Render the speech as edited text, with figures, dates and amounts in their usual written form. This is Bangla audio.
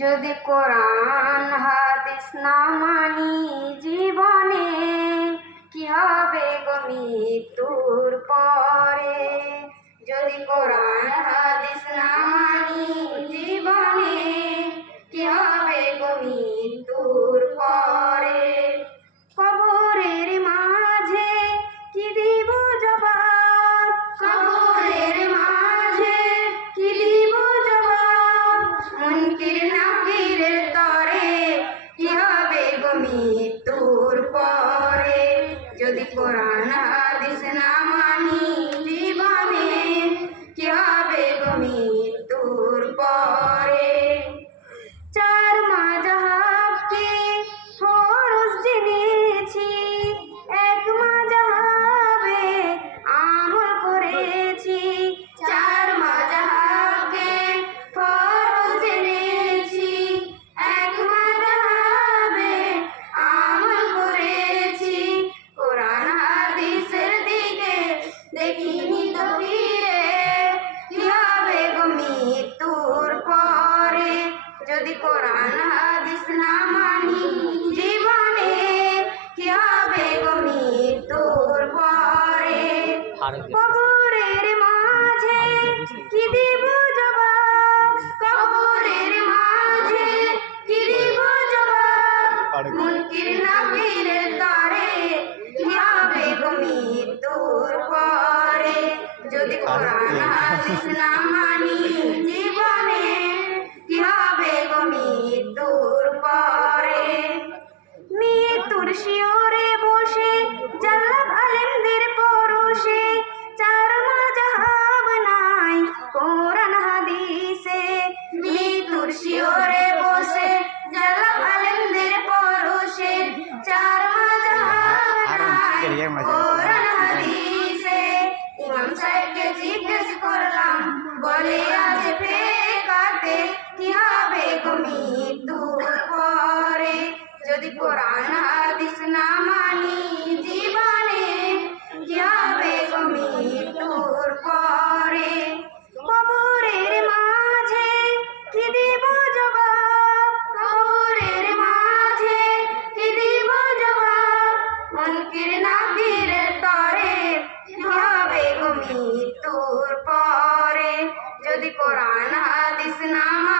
যদি কোরআন হাদিস না মানি জীবনে, কি হবে গো মৃত্যুর পরে। যদি কোরআন হাদিস না মানি জীবনে, কি হবে গো মৃত্যুর পরে। কবরের মাঝে কি দিব জবাব, কবরের মাঝে কি দিব জবাব। মুনকির নাকিরের তরে কি হবে গো মৃত্যুর পরে। যদি কোরআন হাদিস না মানি জীবনে, কি হবে গো মৃত্যুর পরে। চার মাযহাবকে ফরজ জেনেছি, এক মাযহাবে আমল করেছি। চার মাযহাবকে ফরজ জেনেছি, এক মাযহাবে আমল করেছি। কোরআন হাদিসের দিকে দেখিনি তো ফিরে, কি হবে গো মৃত্যুর পরে। যদি কোরআন হাদিস না মানি জীবনে, কি হবে গো মৃত্যুর পরে। কবরের মাঝে কি দিব জবাব, কবরের মাঝে কি দিব জবাব। মুনকির নাকিরের তরে কি হবে গো মৃত্যুর পরে। যদি কোরআন হাদিস না মানি জীবনে, কি হবে গো মৃত্যুর পরে। মৃত্যুর শিওরে বসে জাল্লাদ আলেমদের পরশে, চার মাযহাব নাই কোরআন হাদিসে। মৃত্যুর শিওরে বসে জাল্লাদ আলেমদের পরশে, চার মাযহাব নাই কোরআন হাদিসে। ইমাম সাহেবকে জিজ্ঞেস করলাম, বলে আছে ফিকাতে, কি হবে গো মৃত্যুর পরে। যদি কোরআন হাদিস না